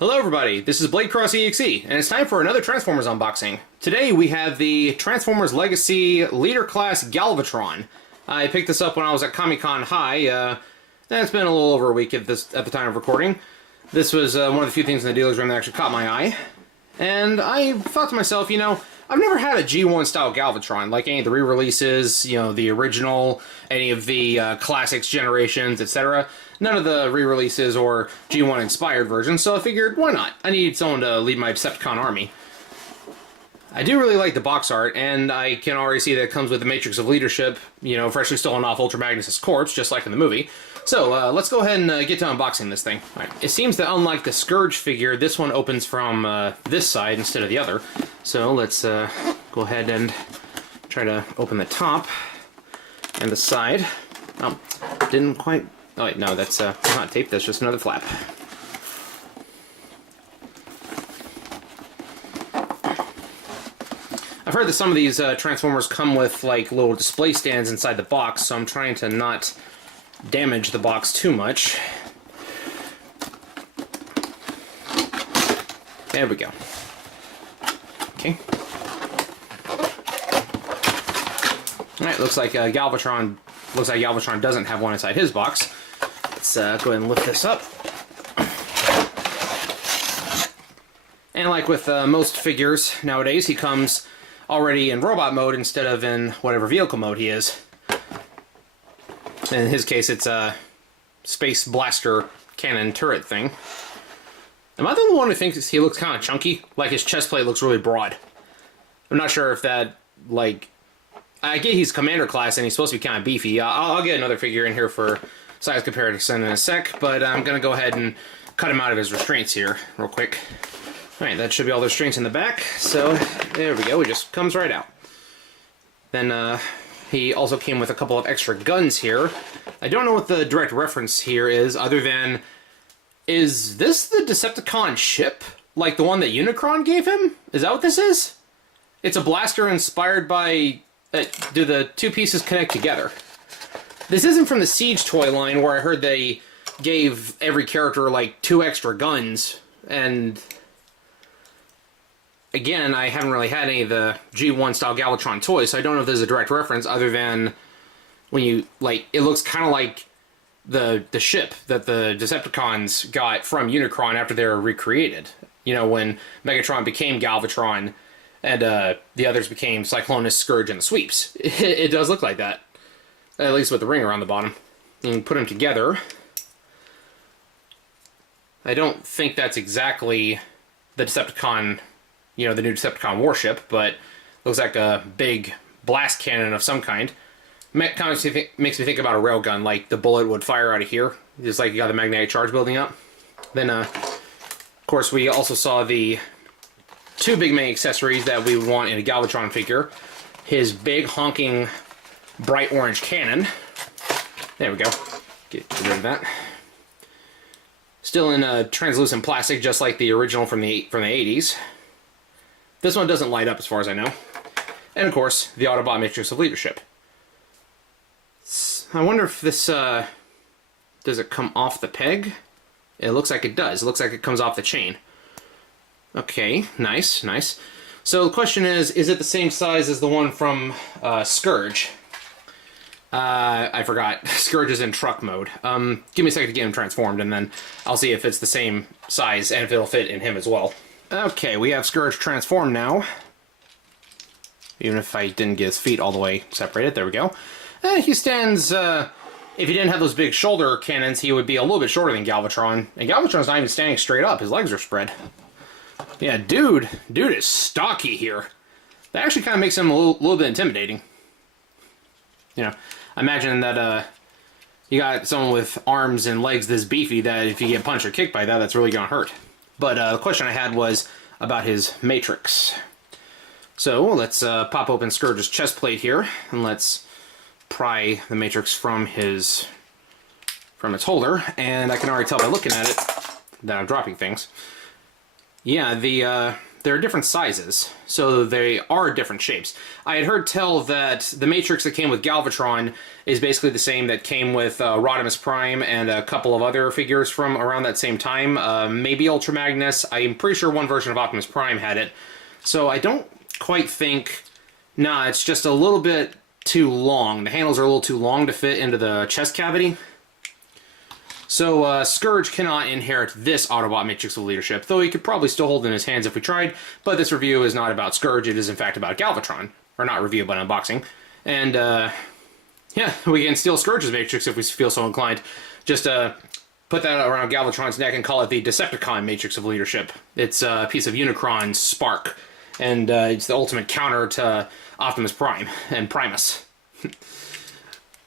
Hello everybody, this is BladeCross EXE, and it's time for another Transformers unboxing. Today we have the Transformers Legacy Leader Class Galvatron. I picked this up when I was at Comic-Con High, and it's been a little over a week at the time of recording. This was one of the few things in the dealer's room that actually caught my eye. And I thought to myself, you know, I've never had a G1 style Galvatron, like any of the re-releases, you know, the original, any of the classics generations, etc. None of the re-releases or G1 inspired versions, so I figured, why not? I need someone to lead my Decepticon army. I do really like the box art, and I can already see that it comes with the Matrix of Leadership, you know, freshly stolen off Ultra Magnus' corpse, just like in the movie. So, let's go ahead and get to unboxing this thing. All right. It seems that unlike the Scourge figure, this one opens from this side instead of the other. So, let's go ahead and try to open the top and the side. Oh, didn't quite... Oh wait, no, that's not tape, that's just another flap. I've heard that some of these Transformers come with like little display stands inside the box, so I'm trying to not damage the box too much. There we go. Okay. Alright, looks like Galvatron doesn't have one inside his box. Let's go ahead and lift this up. And like with most figures nowadays, he comes already in robot mode instead of in whatever vehicle mode he is. In his case, it's a space blaster cannon turret thing. Am I the only one who thinks he looks kind of chunky? Like his chest plate looks really broad. I'm not sure if that, like... I get he's commander class and he's supposed to be kind of beefy. I'll get another figure in here for size comparison in a sec, but I'm going to go ahead and cut him out of his restraints here real quick. Alright, that should be all the restraints in the back, so there we go, it just comes right out. Then he also came with a couple of extra guns here. I don't know what the direct reference here is, other than, is this the Decepticon ship? Like the one that Unicron gave him? Is that what this is? It's a blaster inspired by... do the two pieces connect together? This isn't from the Siege toy line where I heard they gave every character like 2 extra guns, and again, I haven't really had any of the G1 style Galvatron toys, so I don't know if there's a direct reference other than when you, like, it looks kind of like the ship that the Decepticons got from Unicron after they were recreated. You know, when Megatron became Galvatron, and the others became Cyclonus, Scourge, and the Sweeps. It does look like that. At least with the ring around the bottom. And put them together. I don't think that's exactly the Decepticon, you know, the new Decepticon warship, but looks like a big blast cannon of some kind. Kind of makes me think about a railgun, like the bullet would fire out of here. Just like you got the magnetic charge building up. Then, of course, we also saw the 2 big main accessories that we would want in a Galvatron figure. His big honking bright orange cannon. There we go. Get rid of that. Still in a translucent plastic, just like the original from the 80s. This one doesn't light up as far as I know. And of course, the Autobot Matrix of Leadership. I wonder if this, does it come off the peg? It looks like it does. It looks like it comes off the chain. Okay, nice, nice. So the question is it the same size as the one from Scourge? I forgot. Scourge is in truck mode. Give me a second to get him transformed, and then I'll see if it's the same size and if it'll fit in him as well. Okay, we have Scourge transformed now. Even if I didn't get his feet all the way separated, there we go. He stands, if he didn't have those big shoulder cannons, he would be a little bit shorter than Galvatron. And Galvatron's not even standing straight up, his legs are spread. Yeah, dude is stocky here. That actually kind of makes him a little bit intimidating. You know, imagine that you got someone with arms and legs this beefy that if you get punched or kicked by that, that's really going to hurt. But the question I had was about his Matrix. So let's pop open Scourge's chest plate here, and let's pry the Matrix from its holder. And I can already tell by looking at it that I'm dropping things. Yeah, the they're different sizes, so they are different shapes. I had heard tell that the Matrix that came with Galvatron is basically the same that came with Rodimus Prime and a couple of other figures from around that same time. Maybe Ultra Magnus. I'm pretty sure one version of Optimus Prime had it. So I don't quite think... Nah, it's just a little bit too long. The handles are a little too long to fit into the chest cavity. So, Scourge cannot inherit this Autobot Matrix of Leadership, though he could probably still hold it in his hands if we tried, but this review is not about Scourge, it is in fact about Galvatron. Or not review, but unboxing. And, yeah, we can steal Scourge's Matrix if we feel so inclined. Just, put that around Galvatron's neck and call it the Decepticon Matrix of Leadership. It's a piece of Unicron's Spark, and it's the ultimate counter to Optimus Prime and Primus.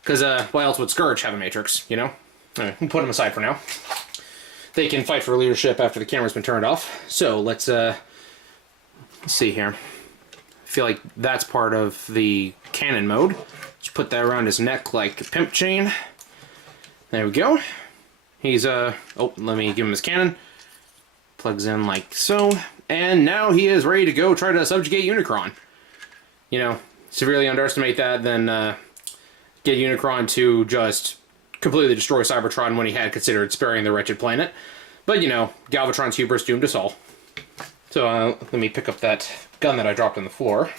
Because, why else would Scourge have a Matrix, you know? Alright, we'll put them aside for now. They can fight for leadership after the camera's been turned off. So, let's see here. I feel like that's part of the cannon mode. Just put that around his neck like a pimp chain. There we go. He's, oh, let me give him his cannon. Plugs in like so. And now he is ready to go try to subjugate Unicron. You know, severely underestimate that, then get Unicron to just completely destroy Cybertron when he had considered sparing the wretched planet. But, you know, Galvatron's hubris doomed us all. So, let me pick up that gun that I dropped on the floor.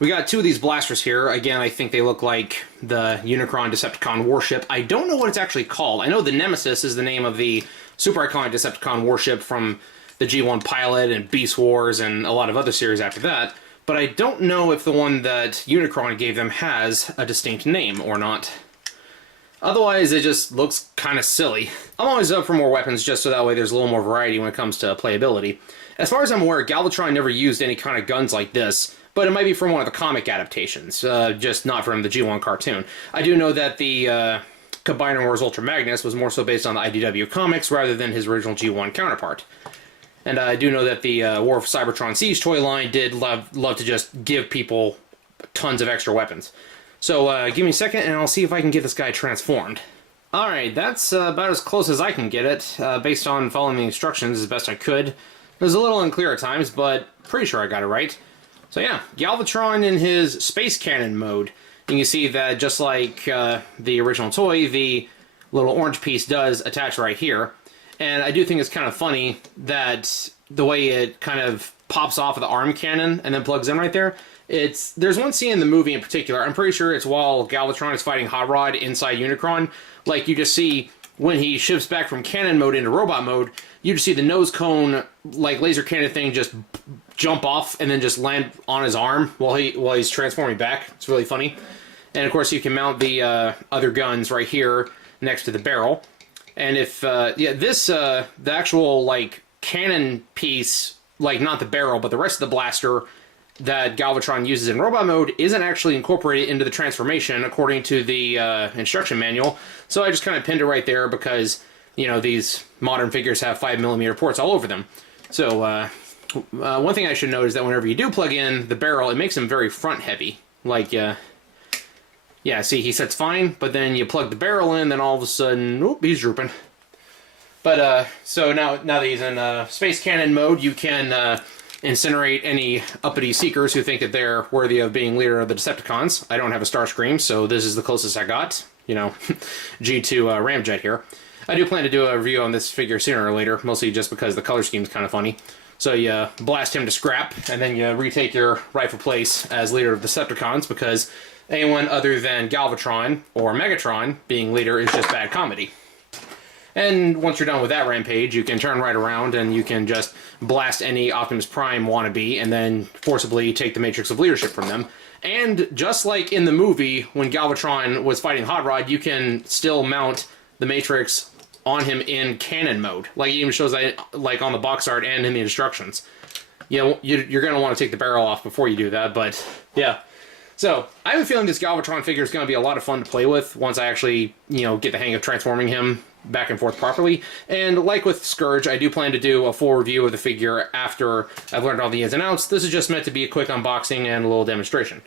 We got two of these blasters here. Again, I think they look like the Unicron Decepticon warship. I don't know what it's actually called. I know the Nemesis is the name of the super iconic Decepticon warship from the G1 Pilot and Beast Wars and a lot of other series after that. But I don't know if the one that Unicron gave them has a distinct name or not. Otherwise, it just looks kind of silly. I'm always up for more weapons just so that way there's a little more variety when it comes to playability. As far as I'm aware, Galvatron never used any kind of guns like this, but it might be from one of the comic adaptations, just not from the G1 cartoon. I do know that the Combiner Wars Ultra Magnus was more so based on the IDW comics rather than his original G1 counterpart. And I do know that the War for Cybertron Siege toy line did love to just give people tons of extra weapons. So, give me a second, and I'll see if I can get this guy transformed. Alright, that's about as close as I can get it, based on following the instructions as best I could. It was a little unclear at times, but pretty sure I got it right. So yeah, Galvatron in his space cannon mode. And you see that just like the original toy, the little orange piece does attach right here. And I do think it's kind of funny that the way it kind of pops off of the arm cannon and then plugs in right there. There's one scene in the movie in particular, I'm pretty sure it's while Galvatron is fighting Hot Rod inside Unicron. Like, you just see, when he shifts back from cannon mode into robot mode, you just see the nose cone, like, laser cannon thing just jump off and then just land on his arm while he's transforming back. It's really funny. And, of course, you can mount the other guns right here next to the barrel. And if, yeah, this, the actual, like, cannon piece, like, not the barrel, but the rest of the blaster that Galvatron uses in robot mode isn't actually incorporated into the transformation according to the instruction manual. So I just kind of pinned it right there because, you know, these modern figures have 5mm ports all over them. So one thing I should note is that whenever you do plug in the barrel, it makes them very front heavy. Like, yeah, see, he sets fine, but then you plug the barrel in, then all of a sudden, whoop, he's drooping. But, so now that he's in space cannon mode, you can incinerate any uppity seekers who think that they're worthy of being leader of the Decepticons. I don't have a Starscream, so this is the closest I got. You know, G2 Ramjet here. I do plan to do a review on this figure sooner or later, mostly just because the color scheme's kind of funny. So you blast him to scrap, and then you retake your rightful place as leader of the Decepticons, because anyone other than Galvatron or Megatron being leader is just bad comedy. And once you're done with that rampage, you can turn right around and you can just blast any Optimus Prime wannabe and then forcibly take the Matrix of Leadership from them. And just like in the movie, when Galvatron was fighting Hot Rod, you can still mount the Matrix on him in cannon mode. Like, it even shows that, like, on the box art and in the instructions. You know, you're going to want to take the barrel off before you do that, but yeah. So, I have a feeling this Galvatron figure is going to be a lot of fun to play with once I actually, you know, get the hang of transforming him back and forth properly. And like with Scourge, I do plan to do a full review of the figure after I've learned all the ins and outs. This is just meant to be a quick unboxing and a little demonstration.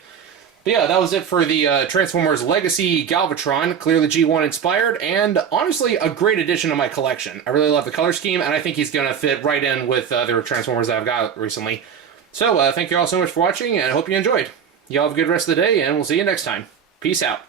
But yeah, that was it for the Transformers Legacy Galvatron, clearly G1 inspired, and honestly a great addition to my collection. I really love the color scheme, and I think he's going to fit right in with the Transformers that I've got recently. So thank you all so much for watching, and I hope you enjoyed. You all have a good rest of the day, and we'll see you next time. Peace out.